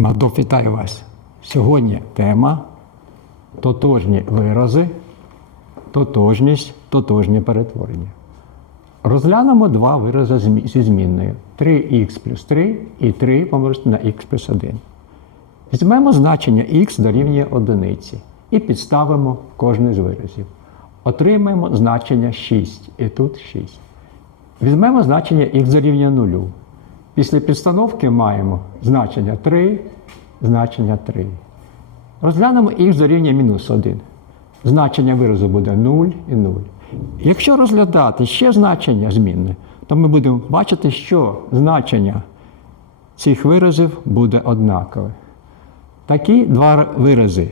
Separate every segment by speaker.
Speaker 1: Мадов, вітаю вас. Сьогодні тема тотожні вирази, тотожність, тотожні перетворення. Розглянемо два вирази зі змінною 3х плюс 3 і 3 помножити на х плюс 1. Візьмемо значення х дорівнює одиниці і підставимо кожний з виразів. Отримаємо значення 6 і тут 6. Візьмемо значення х дорівнює 0. Після підстановки маємо значення 3, значення 3. Розглянемо х дорівнює мінус 1. Значення виразу буде 0 і 0. Якщо розглядати ще значення змінне, то ми будемо бачити, що значення цих виразів буде однакове. Такі два вирази,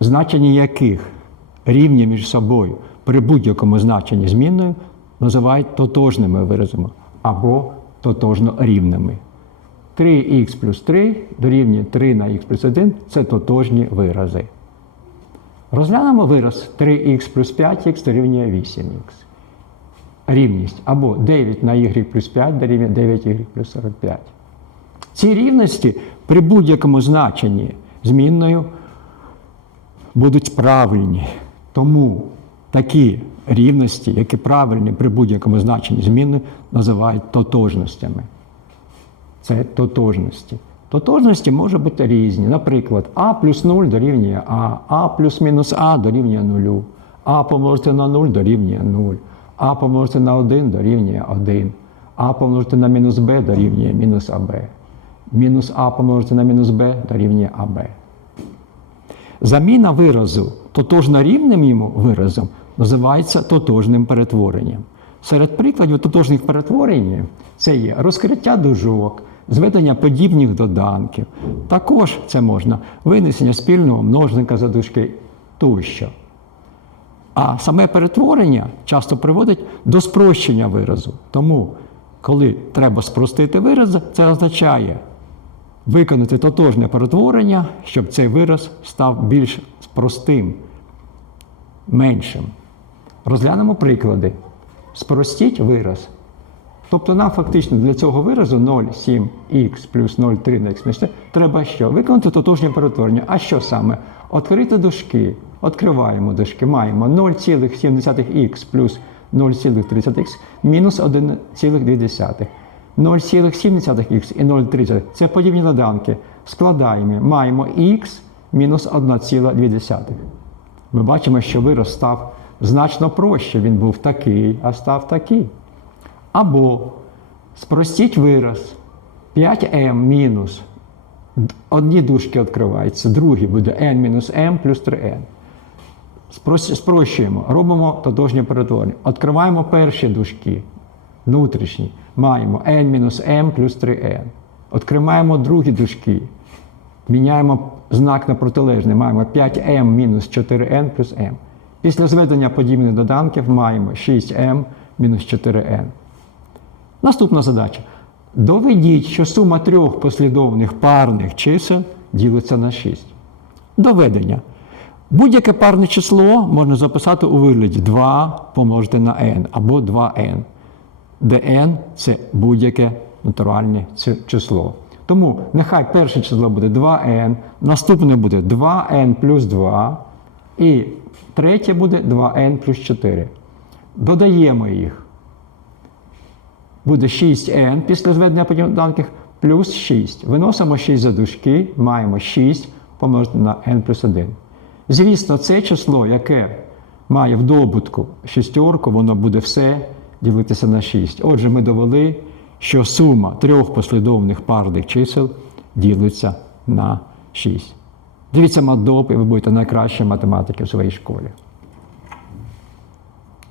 Speaker 1: значення яких рівні між собою при будь-якому значенні змінною, називають тотожними виразами або тотожно рівними. 3х плюс 3 дорівнює 3 на х плюс 1 це тотожні вирази. Розглянемо вираз 3х плюс 5х дорівнює 8х. Рівність або 9 на y плюс 5 дорівнює 9y плюс 45. Ці рівності при будь-якому значенні змінною будуть правильні. Тому такі рівності, які правильні при будь-якому значенні зміни, називають тотожностями. Це тотожності. Тотожності можуть бути різні. Наприклад, А плюс 0 дорівнює А, А плюс мінус А дорівнює 0, А помножити на 0 дорівнює 0, А помножити на 1 дорівнює 1, А помножити на мінус Б дорівнює мінус АБ. Мінус А помножити на мінус Б дорівнює АБ. Заміна виразу тотожно рівним йому виразом називається тотожним перетворенням. Серед прикладів тотожних перетворень це є розкриття дужок, зведення подібних доданків. Також це можна винесення спільного множника за дужки тощо. А саме перетворення часто приводить до спрощення виразу. Тому, коли треба спростити вираз, це означає виконати тотожне перетворення, щоб цей вираз став більш простим, меншим. Розглянемо приклади. Спростіть вираз. Тобто нам фактично для цього виразу 0,7х плюс 0,3 на х мінус 4 треба що? Виконати тотожнє перетворення. А що саме? Открити дужки. Откриваємо дужки. Маємо 0,7х плюс 0,30х мінус 1,2. 0,7х і 0,3 це подібні доданки. Складаємо, маємо х мінус 1,2. Ми бачимо, що вираз став значно проще. Він був такий, а став такий. Або спростіть вираз 5m мінус. Одні дужки відкриваються, другі буде n мінус m плюс 3n. Спрощуємо, робимо тотожнє перетворення. Відкриваємо перші дужки, внутрішні. Маємо n мінус m плюс 3n. Відкриваємо другі дужки. Міняємо знак на протилежний. Маємо 5m мінус 4n плюс m. Після зведення подібних доданків маємо 6m мінус 4n. Наступна задача. Доведіть, що сума трьох послідовних парних чисел ділиться на 6. Доведення. Будь-яке парне число можна записати у вигляді 2 помножити на n або 2n, де n це будь-яке натуральне число. Тому нехай перше число буде 2n, наступне буде 2n плюс 2, і третє буде 2n плюс 4. Додаємо їх буде 6n після зведення поділянків плюс 6. Виносимо 6 за дужки, маємо 6 помножити на n плюс 1. Звісно, це число, яке має в добутку шістерку, воно буде все ділитися на 6. Отже, ми довели, що сума трьох послідовних парних чисел ділиться на 6. Дивіться мадоп, і ви будете найкращі математики в своїй школі.